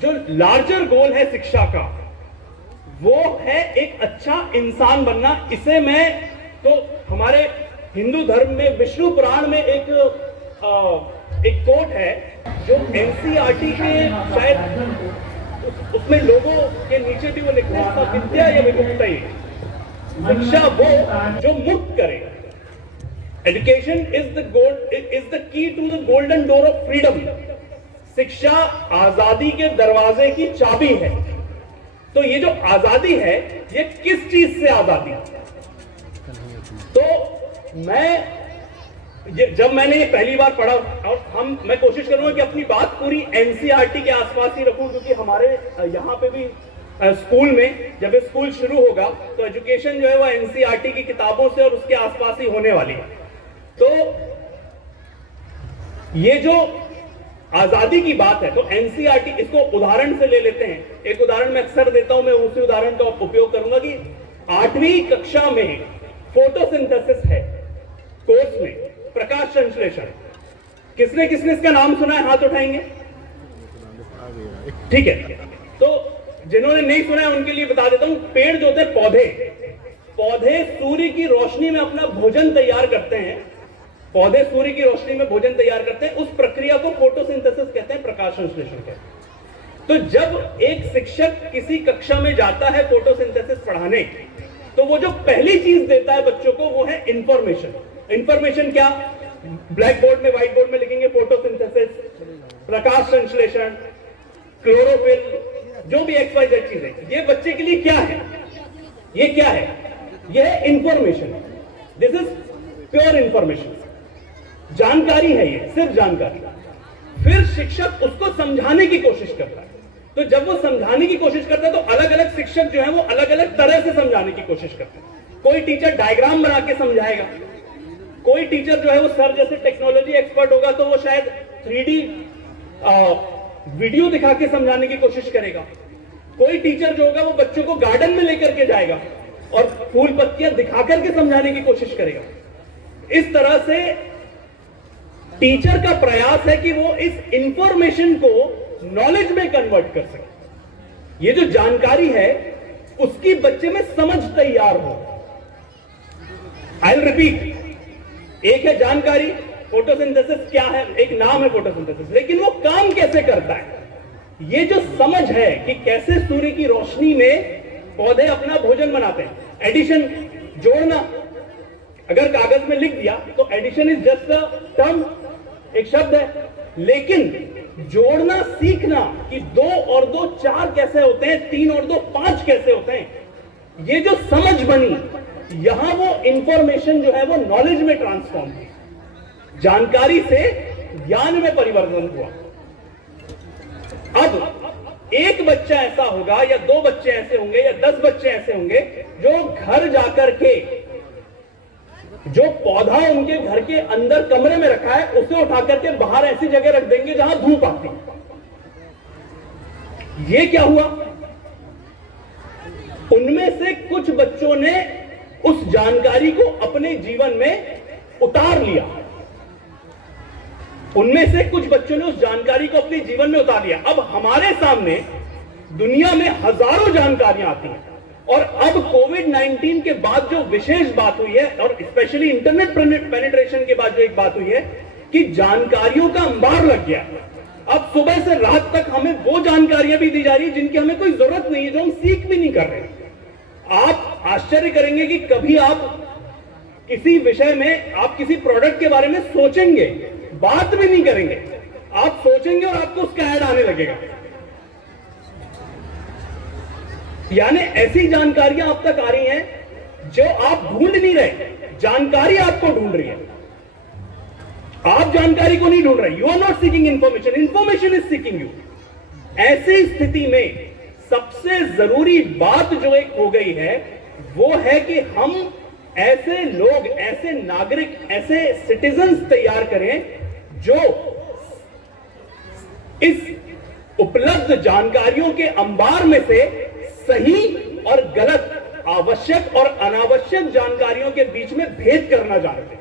जो larger goal है शिक्षा का, वो है एक अच्छा इंसान बनना। इसे मैं तो हमारे हिंदू धर्म में विष्णु पुराण में एक कोट है जो एनसीईआरटी के शायद उसमें लोगों के नीचे भी वो लिखा है, विद्या या विमुक्त शिक्षा वो जो मुक्त करे। Education is the key to the golden door of freedom. शिक्षा आजादी के दरवाजे की चाबी है। तो ये जो आजादी है, ये किस चीज से आजादी है? तो जब मैंने ये पहली बार पढ़ा, और मैं कोशिश करूंगा कि अपनी बात पूरी एनसीईआरटी के आसपास ही रखूं, क्योंकि हमारे यहाँ पे भी स्कूल में जब स्कूल शुरू होगा तो एजुकेशन जो है वो एनसीईआरटी की किताबों से और उसके आसपास ही होने वाली है। तो ये जो आजादी की बात है, तो एनसीईआरटी, इसको उदाहरण से ले लेते हैं। एक उदाहरण मैं अक्सर देता हूं, मैं उसी उदाहरण का उपयोग करूंगा कि 8वीं कक्षा में फोटोसिंथेसिस है कोर्स में, प्रकाश संश्लेषण। किसने किसने इसका नाम सुना है? हाथ उठाएंगे। ठीक है, तो जिन्होंने नहीं सुना है उनके लिए बता देता हूं। पेड़ जो होते हैं, पौधे सूर्य की रोशनी में अपना भोजन तैयार करते हैं। पौधे सूर्य की रोशनी में भोजन तैयार करते हैं, उस प्रक्रिया को फोटोसिंथेसिस कहते हैं, प्रकाश संश्लेषण कहते हैं। तो जब एक शिक्षक किसी कक्षा में जाता है फोटोसिंथेसिस पढ़ाने, तो वो जो पहली चीज देता है बच्चों को वो है इंफॉर्मेशन। इंफॉर्मेशन क्या? ब्लैक बोर्ड में, व्हाइट बोर्ड में लिखेंगे फोटोसिंथेसिस, प्रकाश संश्लेषण, क्लोरोफिल, जो भी XYZ चीज है। ये बच्चे के लिए क्या है? ये क्या है? ये है information. This is pure information, जानकारी है, ये सिर्फ जानकारी। फिर शिक्षक उसको समझाने की कोशिश करता है। तो जब वो समझाने की कोशिश करता है तो अलग अलग शिक्षक जो है वो अलग अलग तरह से समझाने की कोशिश करते हैं। कोई टीचर डायग्राम बना के समझाएगा, कोई टीचर जो है वो सर जैसे टेक्नोलॉजी एक्सपर्ट होगा तो वो शायद 3D वीडियो दिखा के समझाने की कोशिश करेगा। कोई टीचर जो होगा वो बच्चों को गार्डन में लेकर के जाएगा और फूल पत्तियां दिखा करके समझाने की कोशिश करेगा। इस तरह से टीचर का प्रयास है कि वो इस इंफॉर्मेशन को नॉलेज में कन्वर्ट कर सके। ये जो जानकारी है उसकी बच्चे में समझ तैयार हो। आई विल रिपीट, एक है जानकारी, फोटोसिंथेसिस क्या है? एक नाम है फोटोसिंथेसिस, लेकिन वो काम कैसे करता है? ये जो समझ है कि कैसे सूर्य की रोशनी में पौधे अपना भोजन बनाते हैं। एडिशन, जोड़ना, अगर कागज में लिख दिया तो addition is just a term, एक शब्द है। लेकिन जोड़ना सीखना कि 2 और 2 4 कैसे होते हैं, 3 और 2 5 कैसे होते हैं, ये जो समझ बनी, यहां वो इंफॉर्मेशन जो है वो नॉलेज में ट्रांसफॉर्म हुई, जानकारी से ज्ञान में परिवर्तन हुआ। अब एक बच्चा ऐसा होगा या 2 बच्चे ऐसे होंगे या 10 बच्चे ऐसे होंगे जो घर जाकर के जो पौधा उनके घर के अंदर कमरे में रखा है उसे उठा करके बाहर ऐसी जगह रख देंगे जहां धूप आती है। ये क्या हुआ? उनमें से कुछ बच्चों ने उस जानकारी को अपने जीवन में उतार लिया। उनमें से कुछ बच्चों ने उस जानकारी को अपने जीवन में उतार लिया। अब हमारे सामने दुनिया में हजारों जानकारियां आती हैं, और अब कोविड-19 के बाद जो विशेष बात हुई है, और स्पेशली इंटरनेट पेनिट्रेशन के बाद जो एक बात हुई है कि जानकारियों का अंबार लग गया। अब सुबह से रात तक हमें वो जानकारियां भी दी जा रही है जिनकी हमें कोई जरूरत नहीं है, जो हम सीख भी नहीं कर रहे। आप आश्चर्य करेंगे कि कभी आप किसी विषय में, आप किसी प्रोडक्ट के बारे में सोचेंगे, बात भी नहीं करेंगे, आप सोचेंगे और आपको उसका ऐड आने लगेगा। यानी ऐसी जानकारियां आप तक आ रही हैं जो आप ढूंढ नहीं रहे, जानकारी आपको ढूंढ रही है। आप जानकारी को नहीं ढूंढ रहे। You are not seeking information, information is seeking you. ऐसी स्थिति में सबसे जरूरी बात जो एक हो गई है वो है कि हम ऐसे लोग, ऐसे नागरिक, ऐसे सिटीजन्स तैयार करें जो इस उपलब्ध जानकारियों के अंबार में से सही और गलत, आवश्यक और अनावश्यक जानकारियों के बीच में भेद करना जानते हैं।